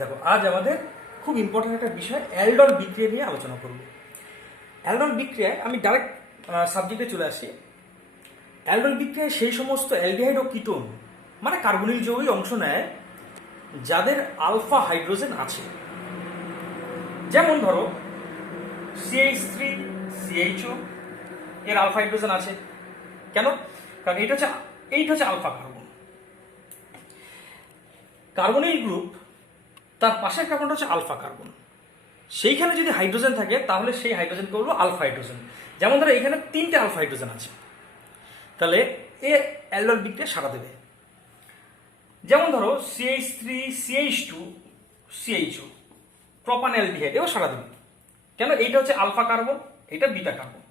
দেখো, আজ আমাদের খুব ইম্পর্টেন্ট একটা বিষয় অ্যালডল বিক্রিয়া নিয়ে আলোচনা করব। অ্যালডল বিক্রিয়ায় আমি ডাইরেক্ট সাবজেক্টে চলে আসি। অ্যালডল বিক্রিয়ায় সেই সমস্ত অ্যালডিহাইড ও কিটোন মানে কার্বনিল যৌগই অংশ নেয় যাদের আলফা হাইড্রোজেন আছে। যেমন ধরো CH3CHO এর আলফা হাইড্রোজেন আছে। কেন? কারণ এইটা হচ্ছে আলফা কার্বন। কার্বনিল গ্রুপ, তার পাশের কার্বনটা হচ্ছে আলফা কার্বন। সেইখানে যদি হাইড্রোজেন থাকে তাহলে সেই হাইড্রোজেনকে বলবো আলফা হাইড্রোজেন। যেমন ধরো এখানে 3টে আলফা হাইড্রোজেন আছে, তাহলে এ অ্যালডল বিক্রিয়া সাড়া দেবে। যেমন ধরো CH3CH2CHO প্রপান অ্যালডিহাইড, এও সাড়া দেবে। কেন? এইটা হচ্ছে আলফা কার্বন, এটা বিটা কার্বন,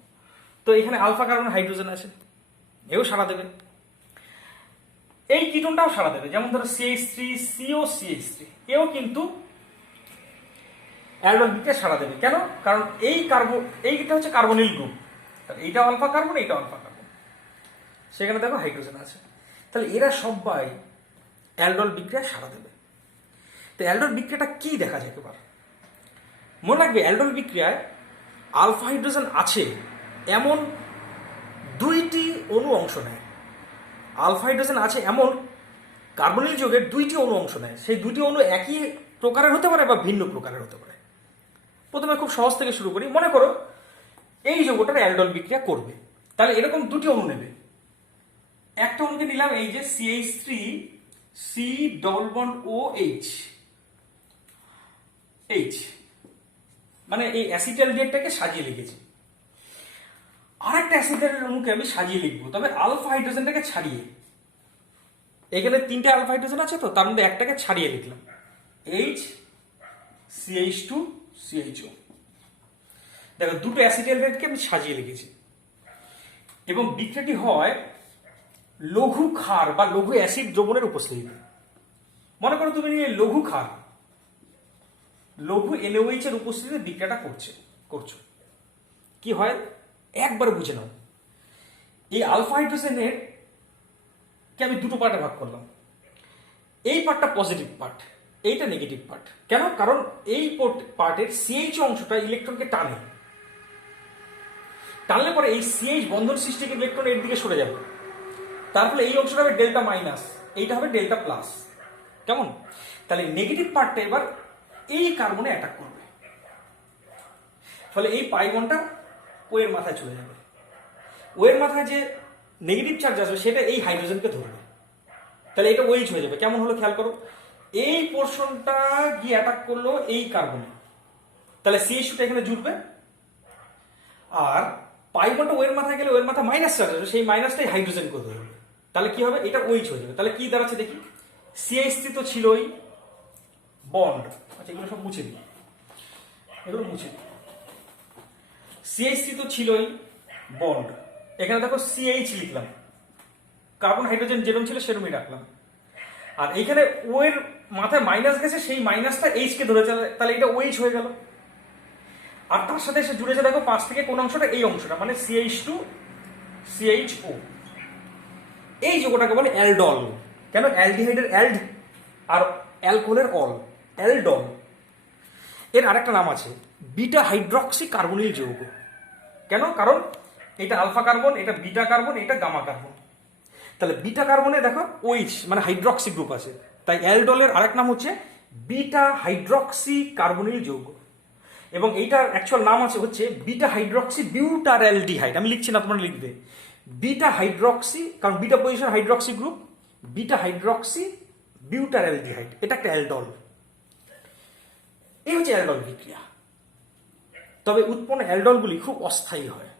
তো এখানে আলফা কার্বন হাইড্রোজেন আছে, এও সাড়া দেবে। এই কিটোনটাও সাড়া দেবে। যেমন ধরো CH3COCH3, এও কিন্তু অ্যালডল বিক্রিয়া সাড়া দেবে। কেন? কারণ এইটা হচ্ছে কার্বনিল গ্রুপ, এইটা আলফা কার্বন, এইটা আলফা কার্বন, সেখানে দেখো হাইড্রোজেন আছে। তাহলে এরা সবাই অ্যালডল বিক্রিয়া সাড়া দেবে। তো অ্যালডল বিক্রিয়াটা কি দেখা যায় একবার মনে রাখবে। অ্যালডল বিক্রিয়ায় আলফা হাইড্রোজেন আছে এমন 2টি অণু অংশ নেয়। আলফা হাইড্রোজেন আছে এমন কার্বনিল যৌগের 2টি অণু অংশ নেয়। সেই 2টি অণু একই প্রকারের হতে পারে বা ভিন্ন প্রকারের হতে পারে। প্রথমে খুব সহজ থেকে শুরু করি। মনে করো এই যৌগটার অ্যালডল বিক্রিয়া করবে, তাহলে এরকম 2টি অণু নেবে। একটা অণুকে নিলাম এই যে CH3C⋯OH, মানে এই অ্যাসিটালডিহাইডটাকে সাজিয়ে লিখেছি। আরেকটা অ্যাসিটাল অণুকে আমি সাজিয়ে লিখবো, তবে আলফা হাইড্রোজেনটাকে ছাড়িয়ে। এখানে 3টে আলফা হাইড্রোজেন আছে, তো তার মধ্যে একটাকে ছাড়িয়ে লিখলাম HCH2CHO। দেখো, 2টো অ্যাসিটালডিহাইডকে আমি সাজিয়ে লিখেছি এবং বিক্রিয়াটি হয় লঘু ক্ষার বা লঘু অ্যাসিড দ্রবণের উপস্থিতিতে। মনে করো তুমি লঘু ক্ষার, লঘু NaOH এর উপস্থিতিতে বিক্রিয়াটা করছো। কি হয় একবার বুঝে নাও। এই আলফা হাইড্রোজেনের কে আমি 2টো পার্টে ভাগ করলাম। এই পার্টটা পজিটিভ পার্ট, এইটা নেগেটিভ পার্ট। কেন? কারণ এই পার্টের CH অংশটা ইলেকট্রনকে টানলে পরে এই CH বন্ধন সৃষ্টিকে ইলেকট্রন এর দিকে সরে যাবে। তার ফলে এই অংশটা হবে ডেল্টা মাইনাস, এইটা হবে ডেল্টা প্লাস। কেমন? তাহলে নেগেটিভ পার্টটা এবার এই কার্বনে অ্যাটাক করবে, ফলে এই পাইবনটা ও এর মাথায় চলে যাবে। ও এর মাথায় যে নেগেটিভ চার্জ আসবে সেটা এই হাইড্রোজেনকে ধরবে, তাহলে এটা OH হয়ে যাবে। কেমন হলো খেয়াল করো, এই পোর্শনটা গিয়ে অ্যাটাক করলো এই কার্বনে, তাহলে CH2টা এখানে জুটবে, আর পাইবনটা ও এর মাথায় গেলে ওর মাথায় মাইনাস চার্জ আসবে, সেই মাইনাসটাই হাইড্রোজেনকে ধরবে। তাহলে কি হবে? এটা OH হয়ে যাবে। তাহলে কি দাঁড়াচ্ছে দেখি, CH3 তো ছিলই, বন্ড, আচ্ছা এগুলো সব মুছে দিই, CH3 তো ছিলই, বন্ড। এখানে দেখো CH লিখলাম, কার্বন হাইড্রোজেন যেরকম ছিল সেরকমই রাখলাম। আর এইখানে ও এর মাথায় মাইনাস গেছে, সেই মাইনাসটা H কে ধরেছে, তাহলে এটা OH হয়ে গেল। আর তার সাথে এসে জুড়েছে দেখো পাশ থেকে কোন অংশটা, এই অংশটা, মানে CH2CHO। এই যৌগটাকে বলে অ্যালডল। কেন? অ্যালডিহাইডের অ্যাল্ড আর অ্যালকোহলের অল, অ্যালডল। এর আরেকটা নাম আছে বিটা হাইড্রক্সি কার্বনিল যৌগ। কেন? কারণ এটা আলফা কার্বন, এটা বিটা কার্বন, এটা গামা কার্বন। তাহলে বিটা কার্বনে দেখো OH মানে হাইড্রক্সি গ্রুপ আছে, তাই অ্যালডলের আরেক নাম হচ্ছে বিটা হাইড্রক্সি কার্বনিল যৌগ। এবং এইটার অ্যাকচুয়াল নাম হচ্ছে বিটা হাইড্রক্সি বিউটারঅ্যালডিহাইড। আমি লিখছি না, তোমরা লিখবে বিটা হাইড্রক্সি, কারণ beta position hydroxy group, beta hydroxy butyraldehyde, এটা একটা অ্যালডল। এই হচ্ছে অ্যালডল বিক্রিয়া। তবে উৎপন্ন অ্যালডলগুলি খুব অস্থায়ী হয়,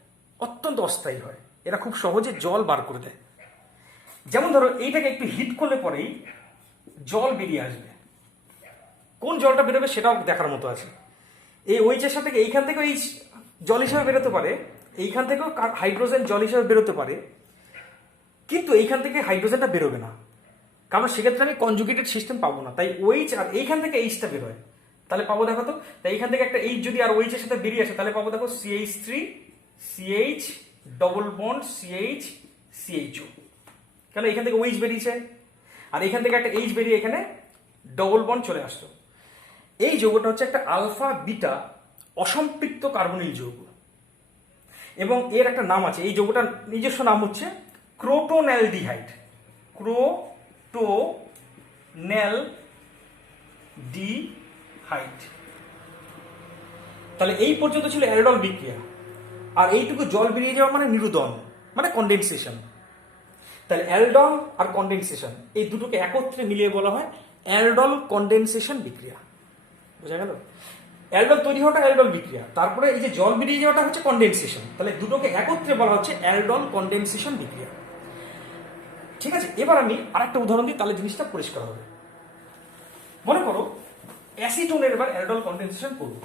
অত্যন্ত অস্থায়ী হয়। এরা খুব সহজে জল বার করে দেয়। যেমন ধরো এইটাকে একটু হিট করলে পরেই জল বেরিয়ে আসবে। কোন জলটা বেরোবে সেটাও দেখার মতো আছে। এই OH এর সাথে এইখান থেকেও এই জল হিসেবে বেরোতে পারে, এইখান থেকেও হাইড্রোজেন জল হিসেবে বেরোতে পারে, কিন্তু এইখান থেকে হাইড্রোজেনটা বেরোবে না, কারণ সেক্ষেত্রে আমি কনজুগেটেড সিস্টেম পাবো না। তাই OH আর এইখান থেকে Hটা বেরোয়, তাহলে পাবো দেখো তো। তাই এইখান থেকে একটা H যদি আর OH এর সাথে বেরিয়ে আসে, তাহলে পাবো দেখো CH3CH⋯CHO। কেন? এখান থেকে OH বেরিয়েছে, আর এখান থেকে একটা H বেরিয়ে এখানে ডবল বন্ড চলে আসতো। এই যৌগটা হচ্ছে একটা আলফা বিটা অসম্পৃক্ত কার্বনিল যৌগ এবং এর একটা নাম আছে। এই যৌগটার নিজস্ব নাম হচ্ছে ক্রোটোন্যালডিহাইড। ক্রোটোন্যালডিহাইড। তাহলে এই পর্যন্ত ছিল অ্যালডল বিক্রিয়া, আর এইটুকু জল বেরিয়ে যাওয়া মানে নিরুদন, মানে কন্ডেনসেশন। তাহলে অ্যালডল আর কন্ডেনসেশন এই দুটোকে একত্রে মিলিয়ে বলা হয় অ্যালডল কন্ডেনসেশন বিক্রিয়া। বোঝা গেল? অ্যালডল তৈরি হওয়াটা অ্যালডল বিক্রিয়া, তারপরে এই যে জল বেরিয়ে যাওয়াটা হচ্ছে কন্ডেনসেশন। তাহলে দুটোকে একত্রে বলা হচ্ছে অ্যালডল কন্ডেনসেশন বিক্রিয়া। ঠিক আছে, এবার আমি আরেকটা উদাহরণ দিই, তাহলে জিনিসটা পরিষ্কার হবে। মনে করো অ্যাসিটোনের এবার অ্যালডল কন্ডেনসেশন করবো।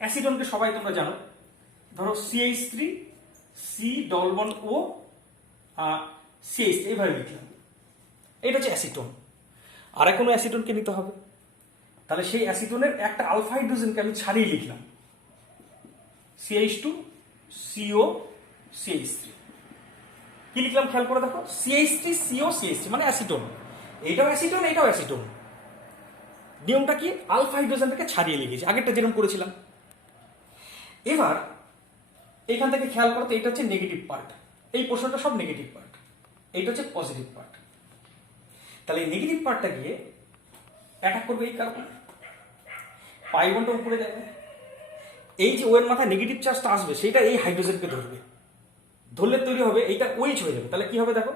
অ্যাসিটোনকে সবাই তোমরা জানো, ধরো CH3 C double bond O CH এইভাবে লিখলাম, এটা হচ্ছে অ্যাসিটোন। আর কোনো অ্যাসিটোনকে নিতে হবে, তাহলে সেই অ্যাসিটোনের একটা আলফা হাইড্রোজেনকে আমি ছাড়িয়ে লিখলাম CH2 CO CH3। কি লিখলাম খেয়াল করে দেখো, CH3 CO CH3 মানে অ্যাসিটোন। এইটাও অ্যাসিটোন, এইটাও অ্যাসিটোন। নিয়মটা কি, আলফা হাইড্রোজেনটাকে ছাড়িয়ে লিখেছি, আগেরটা যেরকম করেছিলাম। এবার এখান থেকে খেয়াল করো তো, এটা হচ্ছে নেগেটিভ পার্ট, এই পোর্শনটা সব নেগেটিভ পার্ট, এইটা হচ্ছে পজিটিভ পার্ট। তাহলে এই নেগেটিভ পার্টটা গিয়ে অ্যাটাক করবে এই কার্বন, পাই বন্ডটা উপরে যাবে, এই যে ওয়ের মাথায় নেগেটিভ চার্জটা আসবে সেটা এই হাইড্রোজেনকে ধরবে, ধরলে তৈরি হবে এইটা ওইচ হয়ে যাবে। তাহলে কি হবে দেখো,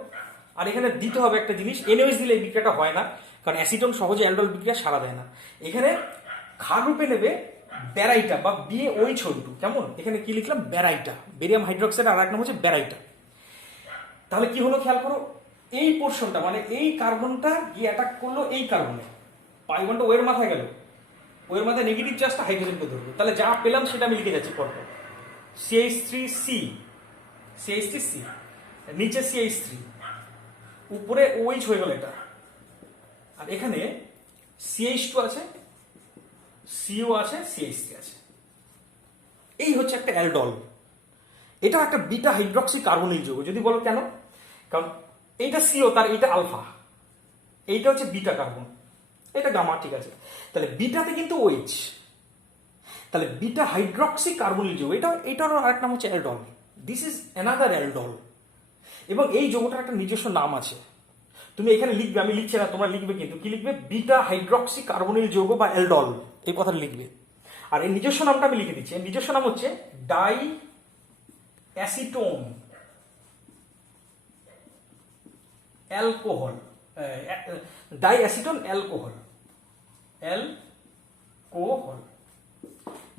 আর এখানে দিতে হবে একটা জিনিস, NOH দিলে এই বিক্রিয়াটা হয় না, কারণ অ্যাসিটোন সহজে অ্যালডল বিক্রিয়া সারা দেয় না। এখানে ক্ষার রূপে নেবে ব্যারাইটা বা BaOH2। কেমন, এখানে কি লিখলাম, ব্যারাইটা, বেরিয়াম হাইড্রোক্সাইড, আর এক নাম হচ্ছে ব্যারাইটা। তাহলে কি হলো খেয়াল করো, এই পোর্শনটা মানে এই কার্বনটা গিয়ে অ্যাটাক করলো এই কার্বনে, পাই বন্ডটা ওয়ের মাথায় গেল, ওয়ের মাথায় নেগেটিভ চার্জটা হাইড্রোজেনকে ধরবে। তাহলে যা পেলাম সেটা আমি লিখে যাচ্ছি পরপর, CH3C নিচে CH3, উপরে OH হয়ে গেল এটা, আর এখানে CH2 আছে, CO আছে, CH3 আছে। এই হচ্ছে একটা অ্যালডল। এটা একটা বিটা হাইড্রক্সি কার্বনিল যৌগ। যদি বলো কেন, কারণ এইটা CO, তার এইটা আলফা, এইটা হচ্ছে বিটা কার্বন, এটা গামা। ঠিক আছে, তাহলে বিটাতে কিন্তু OH, তাহলে বিটা হাইড্রক্সি কার্বনিল যৌগ। এটারও আরেক নাম হচ্ছে aldol. This is another aldol. এবং এই যৌগটার একটা নিজস্ব নাম আছে, তুমি এখানে লিখবে, আমি লিখছি না, তোমরা লিখবে, কিন্তু কি লিখবে, বিটা হাইড্রক্সি কার্বনিল যৌগ বা অ্যালডল, এই কথাটা লিখবে। আর এই নিজস্ব নামটা আমি লিখে দিচ্ছি, নিজস্ব নাম হচ্ছে die acetone alcohol, die acetone alcohol,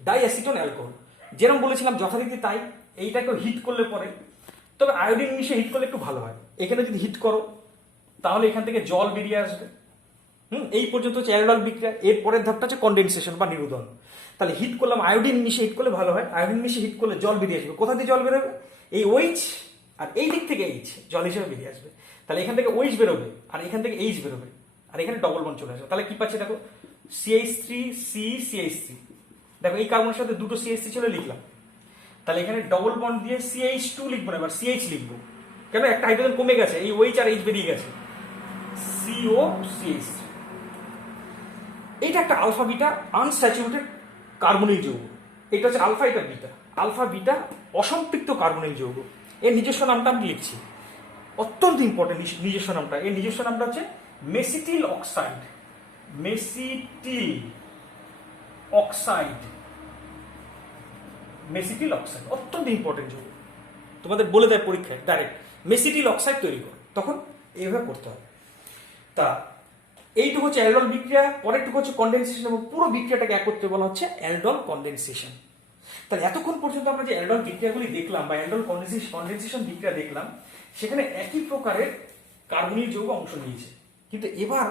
die acetone alcohol. যেরকম বলেছিলাম যথারীতি তাই, এইটাকে হিট করলে পরে, তবে আয়োডিন মিশিয়ে হিট করলে একটু ভালো হয়। এখানে যদি হিট করো তাহলে এখান থেকে জল বেরিয়ে আসবে। এই পর্যন্ত হচ্ছে অ্যালডল বিক্রিয়া। এর পরের ধাপটা হচ্ছে কন্ডেনসেশন বা নিরুদন। তাহলে হিট করলাম, আয়োডিন মিশিয়ে হিট করলে ভালো হয়, আয়োডিন মিশিয়ে হিট করলে জল বেরিয়ে আসবে। কোথা দিয়ে জল বেরোবে, এই OH, আর এই দিক থেকে H জল হিসেবে বেরিয়ে আসবে। তাহলে এখান থেকে OH বেরোবে, আর এখান থেকে H বেরোবে, আর এখানে ডবল বন্ড চলে আসবে। তাহলে কি পাচ্ছে দেখো, CH3C CH3, দেখো এই কার্বনের সাথে দুটো CH3 ছিল, লিখলাম। তাহলে এখানে ডবল বন্ড দিয়ে CH2 লিখবো না, এবার CH লিখবো, কেন, একটা হাইড্রোজেন কমে গেছে, এই OH আর H বেরিয়ে গেছে, COCH। এইটা একটা আলফা বিটা আনস্যাচুরেটেড কার্বনিল যৌগ। এটা হচ্ছে আলফা, এটা বিটা, আলফা বিটা অসম্পৃক্ত কার্বনিল যৌগ। এর নিজস্ব নামটা আমি লিখছি, অত্যন্ত ইম্পর্টেন্ট নিজস্ব নামটা। এর নিজস্ব নামটা হচ্ছে মেসিটিল অক্সাইড, মেসিটিল অক্সাইড, মেসিটিল অক্সাইড, অত্যন্ত ইম্পর্টেন্ট যৌগ। তোমাদের বলে দেয় পরীক্ষায় ডাইরেক্ট, মেসিটিল অক্সাইড তৈরি করো, তখন এইভাবে করতে হবে। তা এইটুকু হচ্ছে অ্যালডল বিক্রিয়া, পরেরটুকু হচ্ছে কন্ডেনসেশন, এবং পুরো বিক্রিয়াটাকে একত্রে বলা হচ্ছে অ্যালডল কন্ডেনসেশন। তাহলে এতক্ষণ পর্যন্ত আমরা যে অ্যালডল বিক্রিয়াগুলি দেখলাম বা অ্যালডল কন্ডেনসেশন বিক্রিয়া দেখলাম, সেখানে একই প্রকারের কার্বনিল যৌগ অংশ নিয়েছে। কিন্তু এবার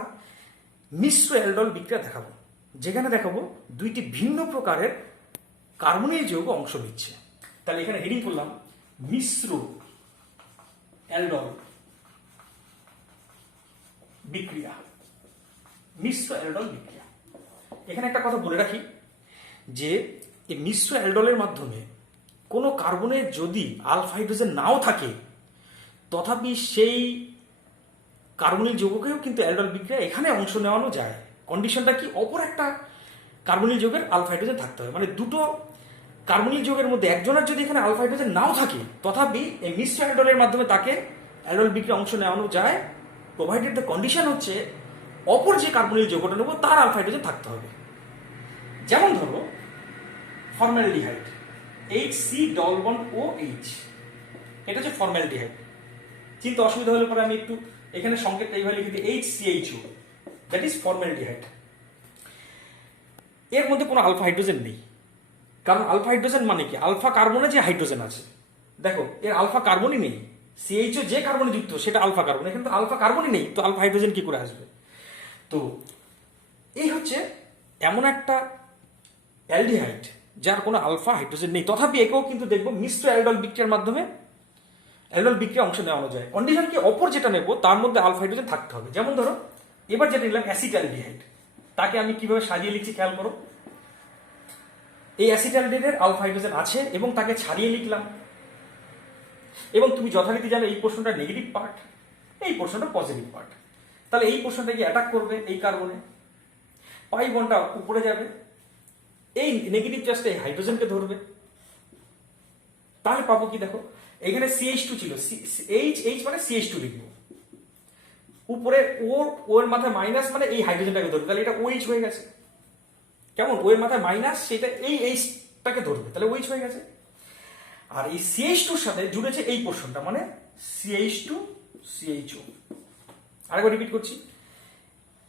মিশ্র অ্যালডল বিক্রিয়া দেখাবো, যেখানে দেখাবো দুইটি ভিন্ন প্রকারের কার্বনিল যৌগ অংশ নিচ্ছে। তাহলে এখানে হেডিং করলাম মিশ্র অ্যালডল বিক্রিয়া, মিশ্র অ্যালডল বিক্রিয়া। এখানে একটা কথা বলে রাখি যে এই মিশ্র অ্যালডলের মাধ্যমে কোনো কার্বনের যদি আলফা হাইড্রোজেন নাও থাকে, তথাপি সেই কার্বনিল যৌগকেও কিন্তু অ্যালডল বিক্রিয়া এখানে অংশ নেওয়ানো যায়। কন্ডিশনটা কি, অপর একটা কার্বনিল যৌগের আলফা হাইড্রোজেন থাকতে হবে। মানে দুটো কার্বনিল যৌগের মধ্যে একজনের যদি এখানে আলফা হাইড্রোজেন নাও থাকে, তথাপি এই মিশ্র অ্যালডোলের মাধ্যমে তাকে অ্যালডোল বিক্রিয়ায় অংশ নেওয়ানো যায়, প্রোভাইডেড দ্য কন্ডিশন হচ্ছে অপর যে কার্বনিল যৌগটা নেবো তার আলফা হাইড্রোজেন থাকতে হবে। যেমন ধরো ফর্মালডিহাইড, HC=OH, এটা হচ্ছে ফর্মালডিহাইড। চিন্তা অসুবিধা হলে পরে আমি একটু এখানে সংকেতটা এইভাবে লিখে দিই, HCHO, দ্যাট ইজ ফর্মালডিহাইড। এর মধ্যে কোনো আলফা হাইড্রোজেন নেই, কারণ আলফা হাইড্রোজেন মানে কি, আলফা কার্বনে যে হাইড্রোজেন আছে, দেখো এর আলফা কার্বনই নেই। CHO যে কার্বনে যুক্ত সেটা আলফা কার্বন, এখানে তো আলফা কার্বনই নেই, তো আলফা হাইড্রোজেন কি করে আসবে? তো এই হচ্ছে এমন একটা অ্যালডিহাইড যার কোনো আলফা হাইড্রোজেন নেই, তথাপি একেও কিন্তু দেখবো মিশ্র অ্যালডোল বিক্রিয়ার মাধ্যমে অ্যালডোল বিক্রিয়া অংশ নেওয়ানো যায়। কন্ডিশন কি, অপর যেটা নেবো তার মধ্যে আলফা হাইড্রোজেন থাকতে হবে। যেমন ধরো এবার যেটা নিলাম অ্যাসিটালডিহাইড, তাকে আমি কিভাবে সাজিয়ে লিখছি খেয়াল করো। এই অ্যাসিটালডিহাইডের আলফা হাইড্রোজেন আছে এবং তাকে ছাড়িয়ে লিখলাম, এবং তুমি যথারীতি জানো এই পোর্শনটা নেগেটিভ পার্ট, এই পোর্শনটা পজিটিভ পার্ট। তাহলে এই পোর্শনটা গিয়ে অ্যাটাক করবে এই কার্বনে, পাই বন্ডটা উপরে যাবে, এই নেগেটিভ চার্জটা এই হাইড্রোজেনকে ধরবে। তাহলে পাবো কি, দেখো এখানে CH2 ছিল, H মানে CH2 লিখবো, উপরে ও এর মাথায় মাইনাস মানে এই হাইড্রোজেনটাকে ধরবে, তাহলে এটা OH হয়ে গেছে। কেমন, ও এর মাথায় মাইনাস, সেটা এই Hটাকে ধরবে, তাহলে OH হয়ে গেছে। আর এই CH2 এর সাথে জুড়েছে এই পোর্শনটা, মানে CH2 CHO। আরেকবার রিপিট করছি,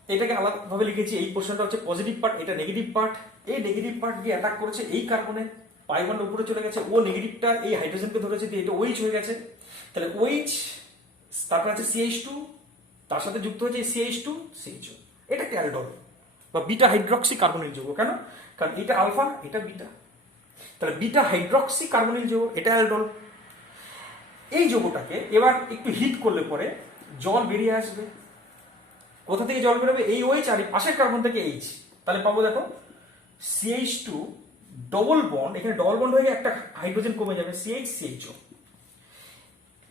এটাকে আলাদাভাবে লিখেছি, এই পোর্শনটা হচ্ছে পজিটিভ পার্ট, এটা নেগেটিভ পার্ট। এই নেগেটিভ পার্ট গিয়ে অ্যাটাক করেছে এই কার্বনে, পাই বন্ড উপরে চলে গেছে, ও নেগেটিভটা এই হাইড্রোজেনকে ধরেছে দিয়ে এটা OH হয়ে গেছে। তাহলে OH, তারপর আছে CH2, তার সাথে যুক্ত হয়েছে CH2 CHO। এটা অ্যালডোল বা বিটা হাইড্রক্সি কার্বনিল যৌগ। কেন, কারণ এটা আলফা এটা বিটা, তাহলে বিটা হাইড্রক্সি কার্বনিল যৌগ, এটা অ্যালডোল। এই যৌগটাকে এবার একটু হিট করলে পরে জল বেরিয়ে আসবে। কোথা থেকে জল বেরোবে, এই OH আর পাশের কার্বন থেকে H। তাহলে পাবো দেখো CH2 ডবল বন্ড, এখানে ডবল বন্ড হয়ে একটা হাইড্রোজেন কমে যাবে, CH CHO।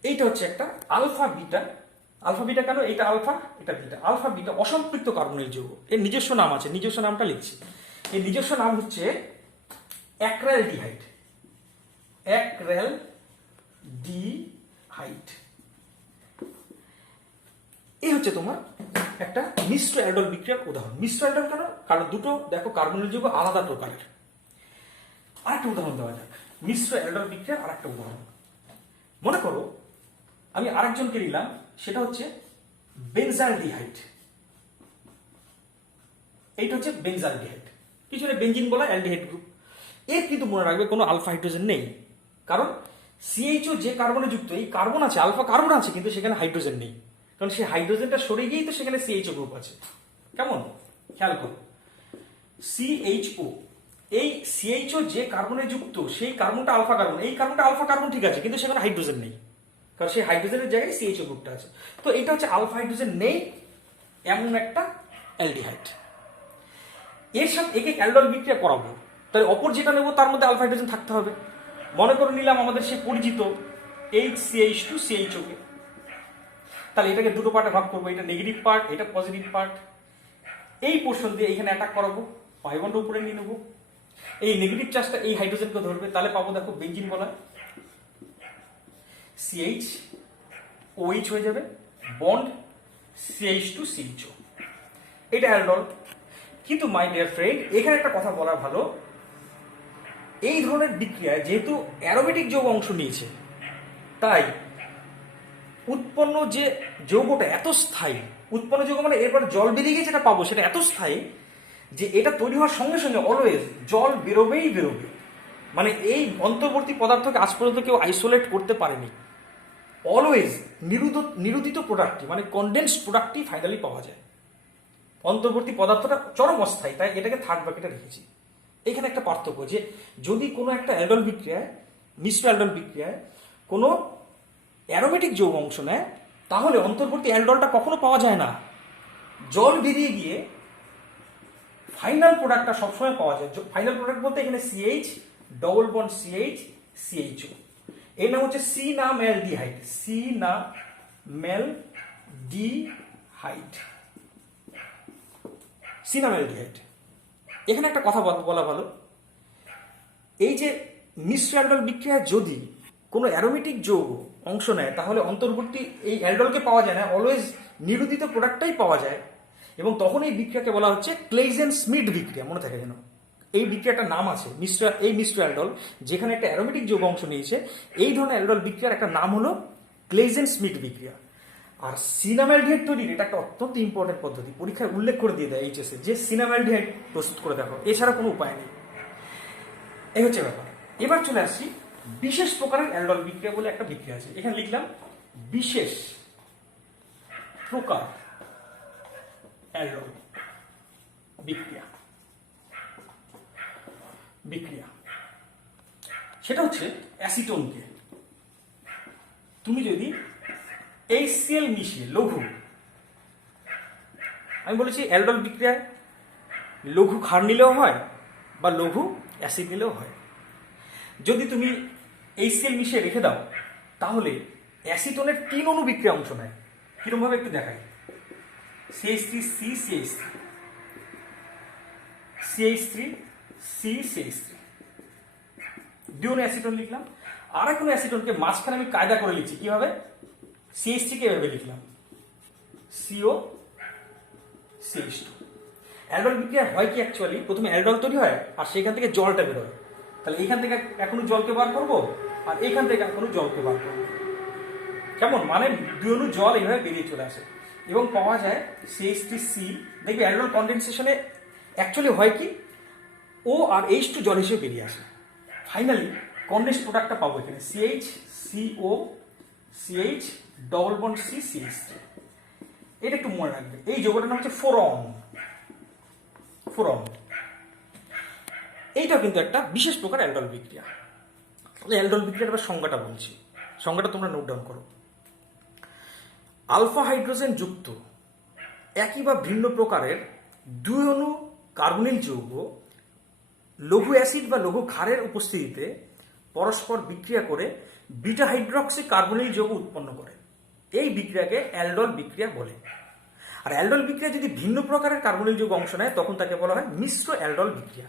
এইটা হচ্ছে একটা আলফা বিটা। আলফা বিটা কেন, এটা আলফা এটা বিটা, আলফা বিটা অসম্পৃক্ত কার্বনিল যৌগ। এর নিজস্ব নাম আছে, নিজস্ব নামটা লিখছি। এর নিজস্ব নাম হচ্ছে অ্যাক্রালডিহাইড, অ্যাক্রালডিহাইড। এই হচ্ছে তোমার একটা মিশ্র অ্যালডোল বিক্রিয়ার উদাহরণ। মিশ্র অ্যালডোল কেন, কারণ দুটো দেখো কার্বনিল যৌগ আলাদা প্রকারের। আরেকটা উদাহরণ দেওয়া যাক, মিশ্র অ্যালডোল বিক্রিয়ার আরেকটা উদাহরণ। মনে করো আমি আরেকজনকে নিলাম, সেটা হচ্ছে বেনজালডিহাইড। এইটা হচ্ছে বেনজালডিহাইড, পিছনে বেঞ্জিন বলা অ্যালডিহাইড গ্রুপ। এর কিন্তু মনে রাখবে কোনো আলফা হাইড্রোজেন নেই, কারণ CHO যে কার্বনে যুক্ত, এই কার্বন আছে, আলফা কার্বন আছে, কিন্তু সেখানে হাইড্রোজেন নেই, কারণ সেই হাইড্রোজেনটা সরে গিয়েই তো সেখানে CHO গ্রুপ আছে। কেমন, খেয়াল করো, CHO, এই CHO যে কার্বনে যুক্ত সেই কার্বনটা আলফা কার্বন, এই কার্বনটা আলফা কার্বন ঠিক আছে, কিন্তু সেখানে হাইড্রোজেন নেই, কারণ সেই হাইড্রোজেনের জায়গায় CHO গ্রুপটা আছে। তো এটা হচ্ছে আলফা হাইড্রোজেন নেই এমন একটা অ্যালডিহাইড। এর সাথে একে অ্যালডোল বিক্রিয়া করাবো, তাহলে অপর যেটা নেবো তার মধ্যে আলফা হাইড্রোজেন থাকতে হবে। মনে করে নিলাম আমাদের সেই পরিচিত HCH2 CHO কে, তাহলে এটাকে দুটো পার্টে ভাগ করবো, এটা নেগেটিভ পার্ট এটা পজিটিভ পার্ট। এই পোর্শন দিয়ে এখানে অ্যাটাক করাবো, পাই বন্ড উপরে নিয়ে নেবো, এই নেগেটিভ চার্জটা এই হাইড্রোজেনকে ধরবে, তাহলে পাবো দেখো বেঞ্জিন বলা CH OH হয়ে যাবে, বন্ড CH2 CHO, এটা অ্যালডোল। কিন্তু মাই ডিয়ার ফ্রেন্ড, এখানে একটা কথা বলা ভালো, এই ধরনের বিক্রিয়ায় যেহেতু অ্যারোমেটিক যৌগ অংশ নিয়েছে, তাই উৎপন্ন যে যৌগটা এত স্থায়ী, উৎপন্ন যৌগ মানে এরপর জল বেরিয়ে গিয়ে যেটা পাবো সেটা এত স্থায়ী যে এটা তৈরি হওয়ার সঙ্গে সঙ্গে অলওয়েজ জল বেরোবেই বেরোবে। মানে এই অন্তর্বর্তী পদার্থকে আজ পর্যন্ত কেউ আইসোলেট করতে পারেনি, অলওয়েজ নিরুদিত প্রোডাক্টটি মানে কনডেন্সড প্রোডাক্টটি ফাইনালি পাওয়া যায়। অন্তর্বর্তী পদার্থটা চরম অস্থায়ী, তাই এটাকে থার্ড ব্র্যাকেটে রেখেছি। এখানে একটা পার্থক্য, যে যদি কোনো একটা অ্যালডোল বিক্রিয়ায়, মিশ্র অ্যালডোল বিক্রিয়ায় কোনো অ্যারোমেটিক যৌগ অংশ নেয়, তাহলে অন্তর্বর্তী অ্যালডোলটা কখনো পাওয়া যায় না, জল বেরিয়ে গিয়ে ফাইনাল প্রোডাক্টটা সবসময় পাওয়া যায়। ফাইনাল প্রোডাক্ট বলতে এখানে CH double bond CH CHO, এর নাম হচ্ছে সিনামেলডিহাইড, সিনামেলডিহাইড, সিনামঅ্যালডিহাইড। এখানে একটা কথা বলা ভালো, এই যে মিশ্র অ্যালডল বিক্রিয়ায় যদি কোনো অ্যারোমেটিক যৌগ অংশ নেয় তাহলে অন্তর্বর্তী এই অ্যালডলকে পাওয়া যায় না, অলওয়েজ নিরুদিত প্রোডাক্টটাই পাওয়া যায়, এবং তখন এই বিক্রিয়াকে বলা হচ্ছে ক্লেইজেন স্মিথ বিক্রিয়া। মনে থাকে যেন এই বিক্রিয়াটার নাম আছে এই মিশ্র অ্যালডল যেখানে একটা অ্যারোমেটিক যৌগ অংশ নিয়েছে, এই ধরনের অ্যালডল বিক্রিয়ার একটা নাম হলো ক্লেইজেন স্মিথ বিক্রিয়া। আর সিনামঅ্যালডিহাইড তৈরির এটা একটা অত্যন্ত ইম্পর্টেন্ট পদ্ধতি, পরীক্ষায় উল্লেখ করে দিয়ে দেয় এইচএসে যে সিনামঅ্যালডিহাইড প্রস্তুত করে দেখো, এছাড়া কোনো উপায় নেই। এই হচ্ছে ব্যাপার। এবার চলে আসছি বিশেষ প্রকারের অ্যালডল বিক্রিয়া বলে একটা বিক্রিয়া আছে, এখানে লিখলাম বিশেষ প্রকার অ্যালডল বিক্রিয়া। সেটা হচ্ছে অ্যাসিটোনকে তুমি যদি HCl মিশিয়ে লঘু, আমি বলেছি অ্যালডল বিক্রিয়ায় লঘু ক্ষার নিলেও হয় বা লঘু অ্যাসিড নিলেও হয়, যদি তুমি HCl মিশিয়ে রেখে দাও তাহলে অ্যাসিটোনের 3 অণু বিক্রিয়া অংশ নেয়। কিরকম ভাবে একটু দেখাই, CH3C CH3 CH3 C CH3 2 অণু অ্যাসিটোন লিখলাম। আর এক অণু অ্যাসিটোনকে মাঝখানে আমি কায়দা করে লিখছি কিভাবে, CH3 কে এভাবে লিখলাম CO CH2। অ্যালডল বিক্রিয়া হয় কি অ্যাকচুয়ালি, প্রথমে অ্যালডল তৈরি হয় আর সেখান থেকে জলটা বেরোয়, তাহলে এইখান থেকে এখনো জলকে বার করবো আর এইখান থেকে এখনো জলকে বার করবো, কেমন মানে 2 অণু জল এইভাবে বেরিয়ে চলে আসে এবং পাওয়া যায় CH3C। দেখবে অ্যালডল কনডেনসেশনে অ্যাকচুয়ালি হয় কি, ও আর H2 জল হিসেবে বেরিয়ে আসে। ফাইনালি কনডেন্স প্রোডাক্টটা পাবো এখানে CHCO CH double bond C CH3। এটা একটু মনে রাখবে, এই যৌগটার নাম হচ্ছে ফোরন। এইটা কিন্তু একটা বিশেষ প্রকার অ্যালডল বিক্রিয়া। অ্যালডল বিক্রিয়ার আবার সংজ্ঞাটা বলছি, সংজ্ঞাটা তোমরা নোট ডাউন করো। আলফা হাইড্রোজেন যুক্ত একই বা ভিন্ন প্রকারের 2 অণু কার্বনিল যৌগ লঘু অ্যাসিড বা লঘু ক্ষারের উপস্থিতিতে পরস্পর বিক্রিয়া করে বিটা হাইড্রক্সি কার্বনিল যৌগ উৎপন্ন করে, এই বিক্রিয়াকে অ্যালডল বিক্রিয়া বলে। আর অ্যালডল বিক্রিয়া যদি ভিন্ন প্রকারের কার্বনিল যৌগ অংশ নেয় তখন তাকে বলা হয় মিশ্র অ্যালডল বিক্রিয়া।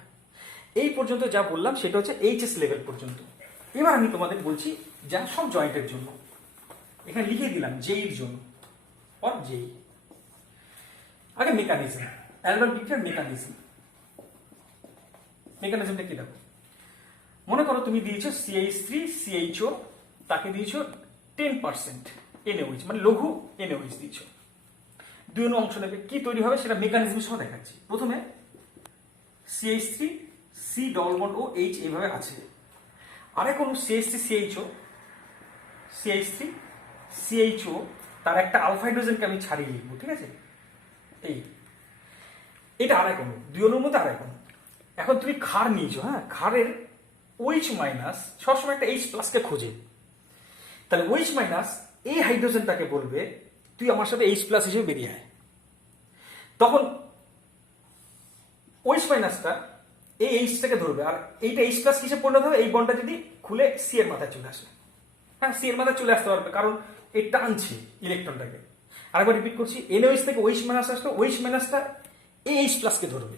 এই পর্যন্ত যা বললাম সেটা হচ্ছে এইচএস লেভেল পর্যন্ত। এবার আমি তোমাদের বলছি যা সব জয়েন্টের জন্য, এখানে লিখে দিলাম জেইর জন্য অর জেই। আগে মেকানিজম, অ্যালডল বিক্রিয়ার মেকানিজমটা কি দেখো, মনে করো তুমি দিয়েছো CH3 CHO, তাকে দিয়েছো 10% NaOH মানে লঘু NaOH দিয়েছো, 2 অণু অংশ নেবে, কি তৈরি হবে সেটা মেকানিজম সহ দেখাচ্ছি। প্রথমে CH3 C ডবল বন্ড ও H এইভাবে আছে, আরেক অণু CH3 CHO তার একটা আলফা হাইড্রোজেনকে আমি ছাড়িয়ে লিখবো, ঠিক আছে, এটা আরেক অণু, 2 অণুর মধ্যে আরেক অণু। এখন তুমি ক্ষার নিয়েছো, হ্যাঁ, ক্ষারের OH মাইনাস সবসময় একটা H প্লাসকে খোঁজে, তাহলে OH মাইনাস এই হাইড্রোজেনটাকে বলবে তুই আমার সাথে H প্লাস হিসেবে বেরিয়ে আয়। তখন OH মাইনাসটা এই Hটাকে ধরবে আর এইটা H প্লাস হিসেবে পরিণত হবে, এই বন্ডটা যদি খুলে C এর মাথায় চলে আসে, হ্যাঁ C এর মাথায় চলে আসতে পারবে কারণ এই টানছে ইলেকট্রনটাকে। আরেকবার রিপিট করছি, NaOH থেকে OH মাইনাস আসলো, OH মাইনাসটা এই H প্লাসকে ধরবে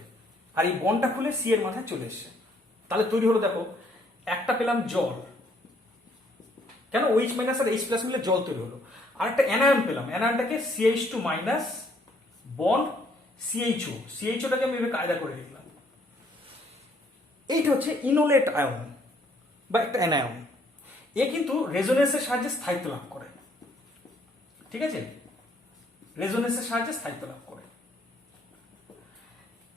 আর এই বন্ডটা খুলে C এর মাথায় চলে এসছে, তাহলে তৈরি হলো দেখো একটা পেলাম জল, কেন OH মাইনাস আর H প্লাস মিলে জল তৈরি হলো, আর একটা অ্যানায়ন পেলাম, অ্যানায়নটাকে CH2 মাইনাস বন্ড CHOটাকে আমি এভাবে কায়দা করে লিখলাম। এইটা হচ্ছে ইনোলেট আয়ন বা একটা অ্যানায়ন, এ কিন্তু রেজোনেন্সের সাহায্যে স্থায়িত্ব লাভ করে, ঠিক আছে, রেজোনেন্সের সাহায্যে স্থায়িত্ব লাভ করে।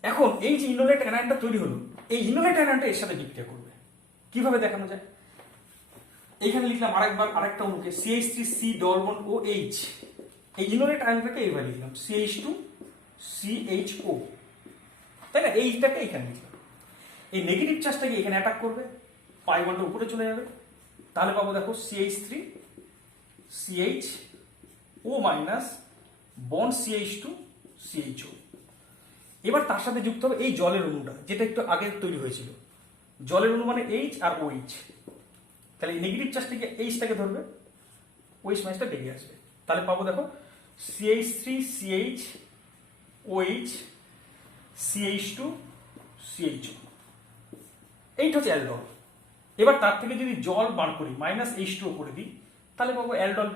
এখন এই যে ইনোলেট অ্যানায়নটা তৈরি হলো, এই ইনোলেট অ্যানায়নটা এর সাথে বিক্রিয়া করবে, কিভাবে দেখানো যায়, এইখানে লিখলাম আরেকটা অণুকে CH3C ডবল বন্ড ও H, এই ইনোলেট আয়নটাকে এইভাবে লিখলাম CH2 CHO, তাই না, এইটাকে এখানে লিখলাম, এই নেগেটিভ চার্জটাকে এখানে অ্যাটাক করবে, পাই বন্ডের উপরে চলে যাবে, তাহলে পাবো দেখো CH3 CHO minus bond CH2 CHO। এবার তার সাথে যুক্ত হবে এই জলের অণুটা যেটা একটু আগে তৈরি হয়েছিল, জলের অণু মানে H আর OH, তাহলে এই নেগেটিভ চার্জটাকে Hটাকে ধরবে, OH মাইনাসটা বেরিয়ে আসবে, তাহলে পাবো দেখো CH3 CH OH CH2 CH2, এইটা হচ্ছে অ্যালডল। এবার তার থেকে যদি জল বার করি -H2O করে দিই তাহলে পাবো অ্যালডল।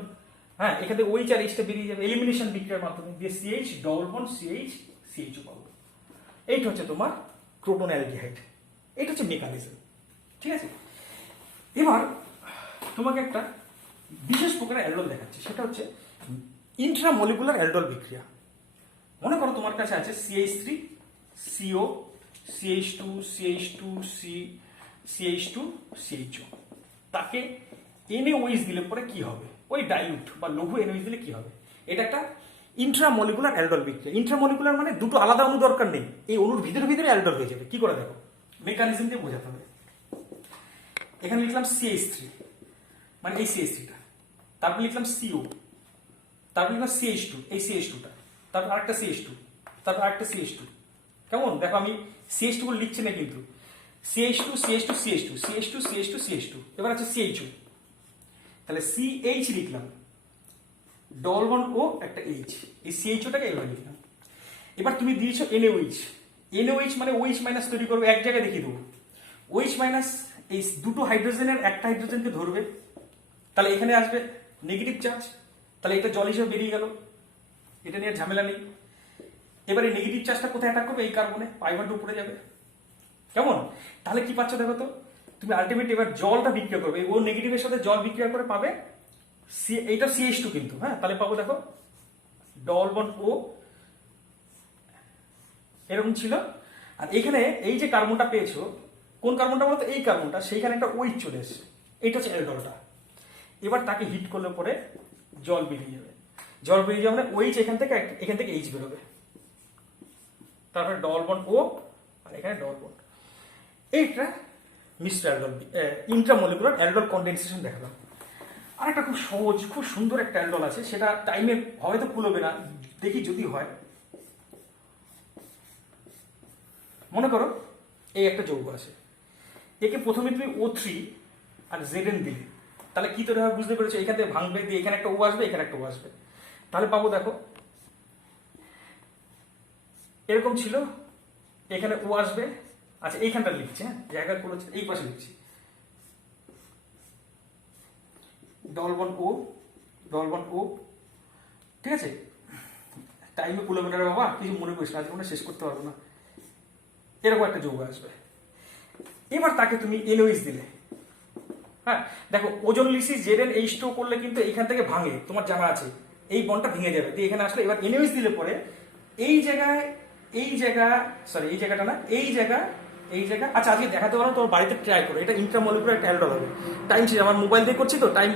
হ্যাঁ, এখান থেকে OH আর H টা বেরিয়ে যাবে এলিমিনেশন বিক্রিয়ার মাধ্যমে, দিয়ে CH double bond CH CH2 পাবো। এইটা হচ্ছে তোমার ক্রোটন অ্যালডিহাইড। এটা হচ্ছে মেকানিজম, ঠিক আছে। এবার তোমাকে একটা বিশেষ প্রকারের অ্যালডল দেখাচ্ছি, সেটা হচ্ছে ইন্ট্রামলিকুলার অ্যালডল বিক্রিয়া। মনে করো তোমার কাছে আছে CH3 CO CH2 CH2 CH2 CHO, তাকে NaOH দিলে পরে কি হবে, ওই ডাইলুট বা লঘু NaOH দিলে কি হবে, এটা একটা ইন্ট্রামলিকুলার অ্যালডল বিক্রিয়া। ইন্ট্রামলিকুলার মানে দুটো আলাদা অণু দরকার নেই, এই অণুর ভিতরে ভিতরে অ্যালডল হয়ে যাবে। কি করে দেখো, মেকানিজম দিয়ে বোঝাতে হবে। এখানে লিখলাম CH3 মানে এই CH3টা, তারপর লিখলাম CO, তারপর লিখলাম CH2 এই CH2টা, তারপর আরেকটা CH2, তারপর আরেকটা CH2। কেমন দেখো, আমি CH2 বলে লিখছি না কিন্তু, CH2 CH2 CH2 CH2 CH2 CH2, এবার আছে CHO, তাহলে CH লিখলাম, ডবল বন্ড ও একটা H, এই CHOটাকে এইভাবে লিখলাম। এবার তুমি দিয়েছো NaOH, NaOH মানে OH মাইনাস তৈরি করবে, এক জায়গায় দেখিয়ে দেবো। OH মাইনাস এই দুটো হাইড্রোজেনের একটা হাইড্রোজেনকে ধরবে, তাহলে এখানে আসবে নেগেটিভ চার্জ, তাহলে এটা জল হিসেবে বেরিয়ে গেল, এটা নিয়ে ঝামেলা নেই। এবার এই নেগেটিভ চার্জটা কোথায় অ্যাটাক করবে, এই কার্বনে, পাই বন্ড উপরে যাবে। কেমন, তাহলে কি পাচ্ছ দেখো তো, তুমি আলটিমেটলি এবার জলটা বিক্রিয়া করবে, ও নেগেটিভের সাথে জল বিক্রিয়া করে পাবে এইটা CH2 কিন্তু, হ্যাঁ, তাহলে পাবো দেখো ডবল বন্ড ও এরকম ছিল। আর এখানে এই যে কার্বনটা পেয়েছো, কোন কার্বনটা বলতো, এই কার্বনটা, সেইখানে একটা OH চলে এসছে, এইটা হচ্ছে অ্যালডলটা। এবার তাকে হিট করলে পরে জল বেরিয়ে যাবে, জল বেরিয়ে যাবে মানে OH এখান থেকে H বেরোবে, তারপরে ডবল বন্ড ও আর এখানে ডবল বন্ড। এইটা মিশ্র অ্যালডল, ইন্ট্রামলিকুলার অ্যালডল কনডেনসেশন দেখালাম। আর একটা খুব সহজ খুব সুন্দর একটা অ্যালডল আছে, সেটা টাইমে হয়তো কুলোবে না, দেখি যদি হয়। মনে করো এই একটা যৌগ আছে, একে প্রথমে তুমি O3 আর Zn দিলে, তাহলে কি তৈরি হবে বুঝতে পেরেছো, এখান থেকে ভাঙবে, দিয়ে এখানে একটা O আসবে, এখানে একটা O আসবে, তাহলে পাবো দেখো এরকম ছিল, এখানে O আসবে। আচ্ছা এইখানটা লিখছি, হ্যাঁ, জায়গা করেছে, এই পাশে লিখছি ডবল বন্ড ও, ডবল বন্ড ও, ঠিক আছে। টাইমে কিলোমিটার বাবা, কিছু মনে করিস না, আজ মনে শেষ করতে পারবো না। এরকম একটা যৌগ আসবে, এবার তাকে তুমি NaOH দিলে, হ্যাঁ, দেখো ওজন লিসিস Zn H2 করলে কিন্তু এইখান থেকে ভাঙে, তোমার জানা আছে, এই বন্ডটা ভেঙে যাবে, দিয়ে এখানে আসলে এবার NaOH দিলে পরে এই জায়গায়, এই জায়গা, সরি এই জায়গাটা না, এই জায়গা, এই জায়গা। আচ্ছা আজকে দেখাতে পারো, তোমার বাড়িতে ট্রাই করো, এটা ইন্ট্রামলিকুলার একটা অ্যালডল হবে। টাইম ছিল, আমার মোবাইল দিয়ে করছি তো, টাইম